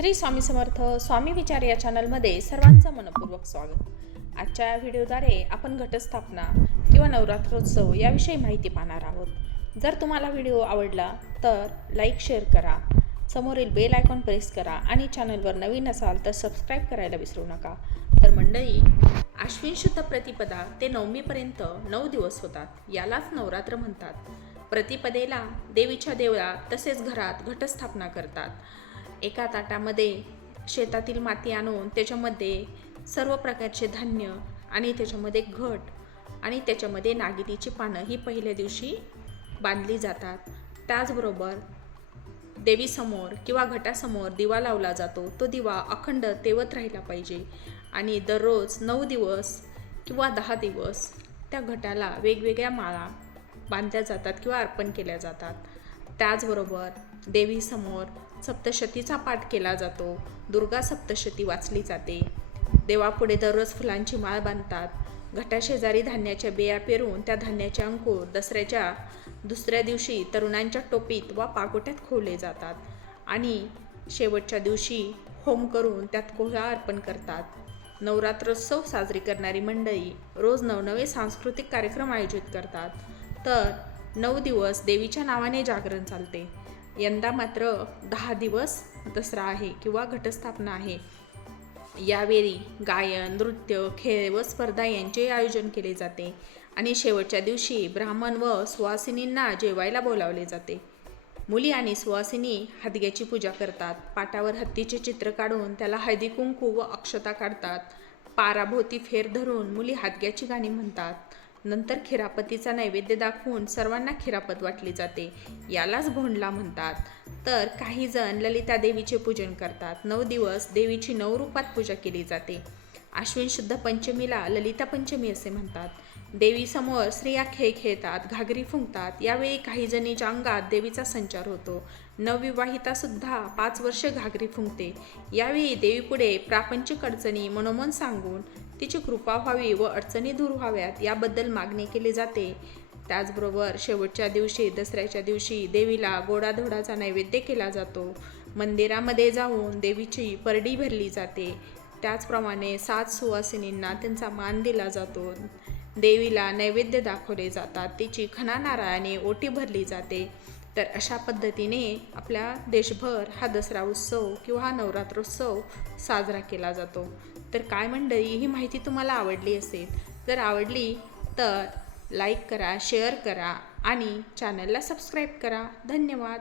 श्री स्वामी समर्थ स्वामी विचार या चॅनलमध्ये सर्वांचं मनपूर्वक स्वागत. आजच्या या व्हिडिओद्वारे आपण घटस्थापना किंवा नवरात्रोत्सव याविषयी माहिती पाहणार आहोत. जर तुम्हाला व्हिडिओ आवडला तर लाईक शेअर करा. समोरील बेल आयकॉन प्रेस करा आणि चॅनलवर नवीन असाल तर सबस्क्राईब करायला विसरू नका. तर मंडळी आश्विन शुद्ध प्रतिपदा ते नवमीपर्यंत नऊ दिवस होतात. यालाच नवरात्र म्हणतात. प्रतिपदेला देवीच्या देवळात तसेच घरात घटस्थापना करतात. एका ताटामध्ये शेतातील माती आणून त्याच्यामध्ये सर्व प्रकारचे धान्य आणि त्याच्यामध्ये घट आणि त्याच्यामध्ये नागिनीची पानं ही पहिल्या दिवशी बांधली जातात. त्याचबरोबर देवीसमोर किंवा घटासमोर दिवा लावला जातो. तो दिवा अखंड तेवत राहिला पाहिजे आणि दररोज नऊ दिवस किंवा दहा दिवस त्या घटाला वेगवेगळ्या माळा बांधल्या जातात किंवा अर्पण केल्या जातात. त्याचबरोबर देवीसमोर सप्तशतीचा पाठ केला जातो. दुर्गा सप्तशती वाचली जाते. देवापुढे दररोज फुलांची माळ बांधतात. घटाशेजारी धान्याच्या बिया पेरून त्या धान्याचे अंकुर दसऱ्याच्या दुसऱ्या दिवशी तरुणांच्या टोपीत वा पागोट्यात खोवले जातात आणि शेवटच्या दिवशी होम करून त्यात कोहळा अर्पण करतात. नवरात्रोत्सव साजरी करणारी मंडळी रोज नवनवे सांस्कृतिक कार्यक्रम आयोजित करतात. तर नऊ दिवस देवीच्या नावाने जागरण चालते. यंदा मात्र दहा दिवस दसरा आहे किंवा घटस्थापना आहे. यावेळी गायन नृत्य खेळ व स्पर्धा यांचे आयोजन केले जाते आणि शेवटच्या दिवशी ब्राह्मण व सुवासिनींना जेवायला बोलावले जाते. मुली आणि सुवासिनी हदग्याची पूजा करतात पाटावर हत्तीचे चित्र काढून त्याला हळदी कुंकू व अक्षता काढतात. पाराभोवती फेर धरून मुली हादग्याची गाणी म्हणतात. नंतर खिरापतीचा नैवेद्य दाखवून सर्वांना खिरापत वाटली जाते. यालाच भोंडला म्हणतात. तर काही जण ललिता देवीचे पूजन करतात. नऊ दिवस देवीची नऊ रूपात पूजा केली जाते. आश्विन शुद्ध पंचमीला ललिता पंचमी असे म्हणतात. देवीसमोर स्त्रिया खेळ खेळतात घागरी फुंकतात. यावेळी काही जणीच्या अंगात देवीचा संचार होतो. नवविवाहिता सुद्धा पाच वर्ष घागरी फुंकते. यावेळी देवीपुढे प्रापंचिक अडचणी मनोमन सांगून तिची कृपा व्हावी व अडचणी दूर व्हाव्यात याबद्दल मागणी केली जाते. त्याचबरोबर शेवटच्या दिवशी दसऱ्याच्या दिवशी देवीला गोडाधोडाचा नैवेद्य केला जातो. मंदिरामध्ये जाऊन देवीची परडी भरली जाते. त्याचप्रमाणे सात सुवासिनींना त्यांचा मान दिला जातो. देवीला नैवेद्य दाखवले जातात. तिची खणा नारळाने ओटी भरली जाते. तर अशा पद्धतीने आपल्या देशभर हा दसरा उत्सव किंवा हा नवरात्रोत्सव साजरा केला जातो. तर काय मंडळी ही माहिती तुम्हाला आवडली असेल जर आवडली तर लाईक करा शेअर करा आणि चॅनलला सबस्क्राईब करा. धन्यवाद.